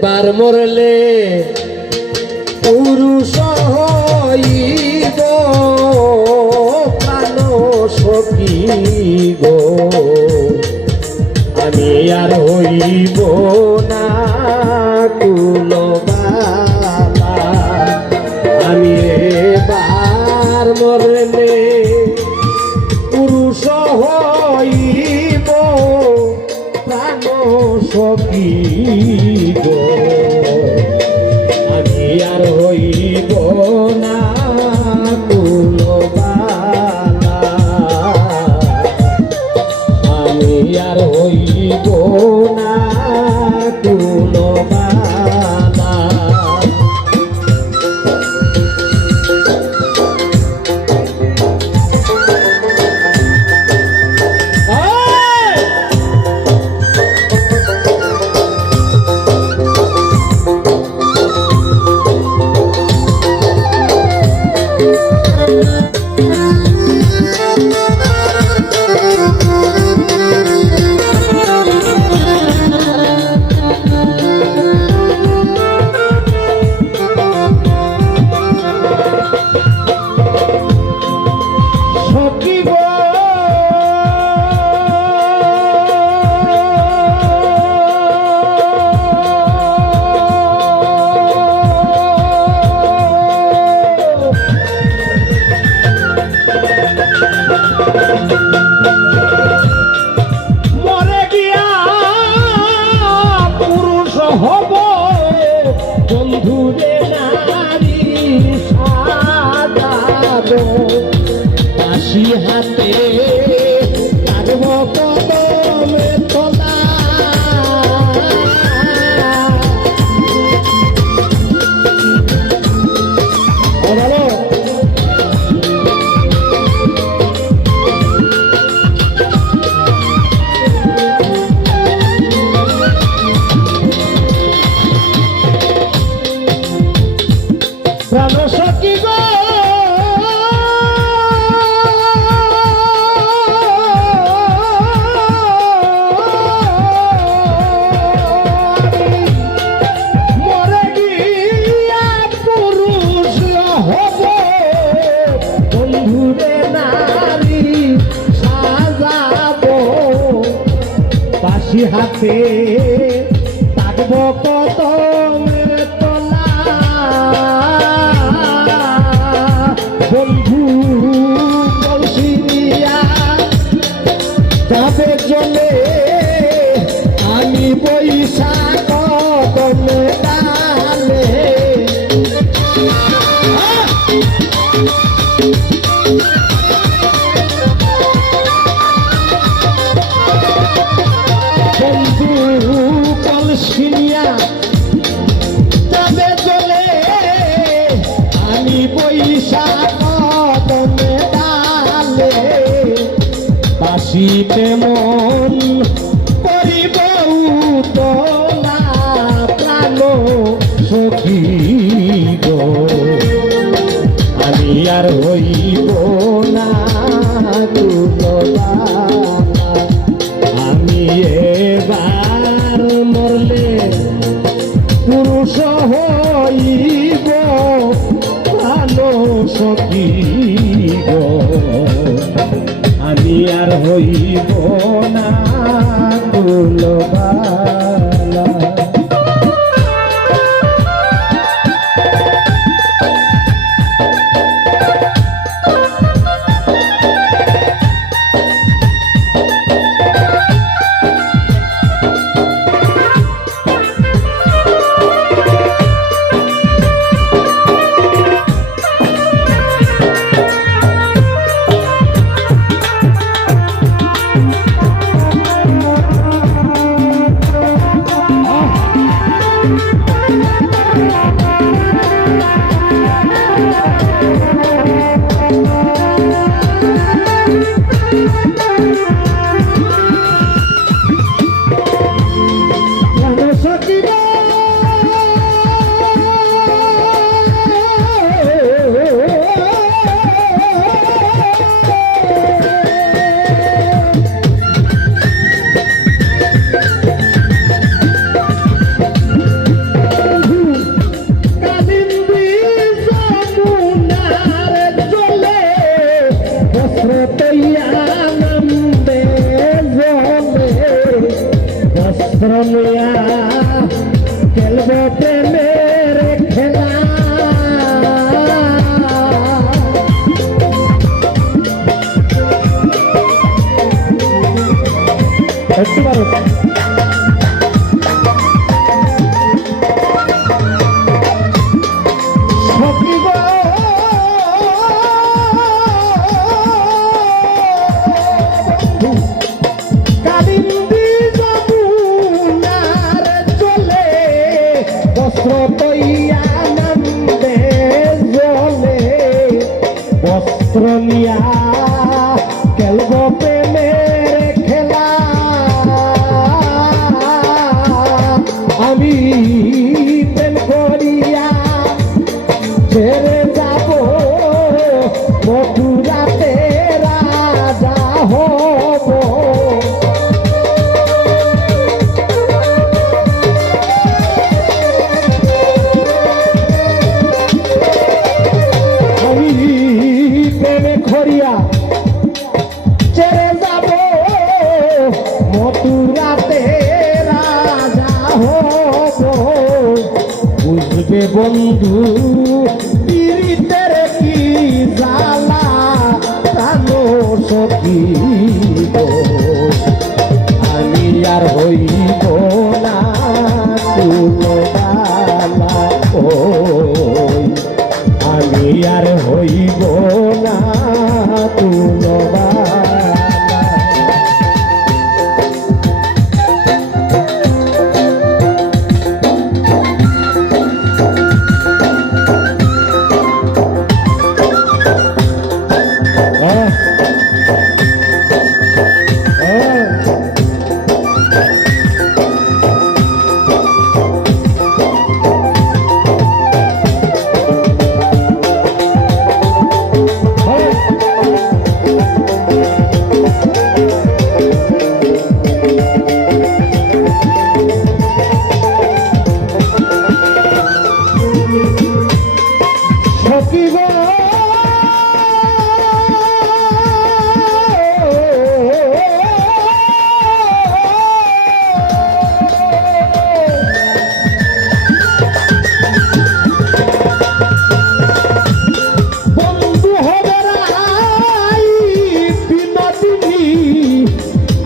এবার মরলে পুরুষ হইব প্রাণ সখী গো, আমি আর হইব না কুলবালা। আমি এবার মরলে পুরুষ হইব প্রাণ সখী গো, আমি আর হইব না কুলবালা। আমি আর হইব না কুলবালা। হব বন্ধুরে নারী সাজাব, বাঁশি হাতে কাটব কদমে তোলা। প্রাণ সখী গো, মরে গিয়া পুরুষ হব বন্ধুরে নারী সাজাব, বাঁশি হাতে থাকব কদমের তলা। বন্ধু বলছিয়া যাবে চলে, আমি বৈশাখ কদমে ডালে। বন্ধু বলছিয়া যাবে চলে, আমি বৈশাখ কদমে ডালে। বাঁশিতে মন করিব তোলা, প্রাণ সখী গো, আমি আর হইব না কুলবালা। আমি এবার মরলে পুরুষ হইব প্রাণ সখী গো, আমি আর হইব না কুলবালা। লয়া খেলব প্রেমের খেলা একটু পারো বস্ত্র নিয়া খেলব প্রেমের খেলা আমি প্রেম করিয়া ছেড়ে যাব মথুরাতে রাজা হব খরিয়া ছেড়ে যাব মথুরাতে রাজা হব বুঝবে বন্ধু পীড়িতের কি জ্বালা প্রাণ সখী আমি আর হইব না তুলনা আমি আর হইব না তুলনা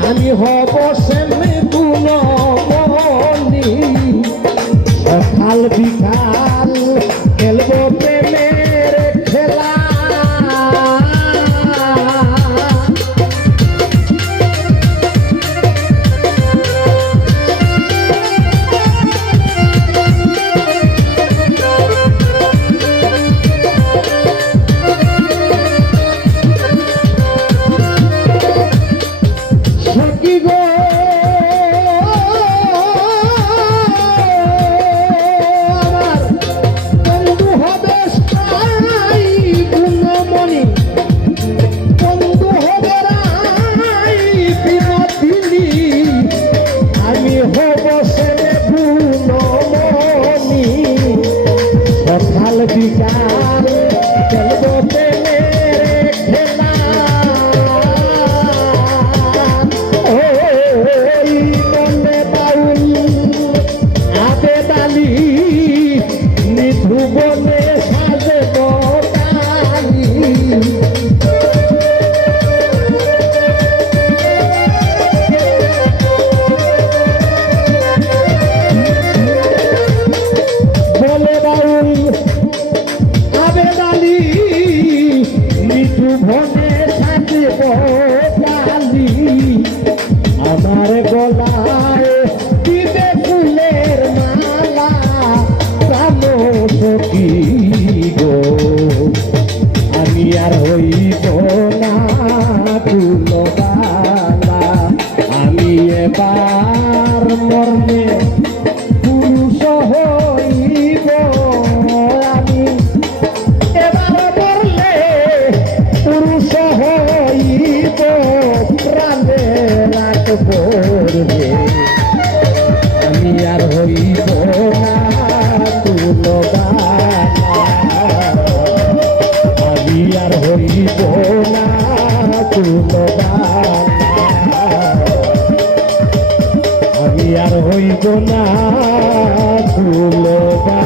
আমি হব সেমনি গুণমণি সকাল বিকাল খেলব প্রেমের খেলা বিকাল খেলব প্রেমের খেলা ওই মনে বাউল আবেদালি নিধু বনে সাজব কালি বলে বাউল ভনে থাকিব কালি আমার গলায় দিবে ফুলের মালা প্রাণ সখী গো আমি আর হইব না তুলনা আমি এবার মর্মে পুরুষ হইব আমি করবে আমি আর হইব না তুলনা আমি আর হইব না তুলনা আমি আর হইব হইব না কুলবা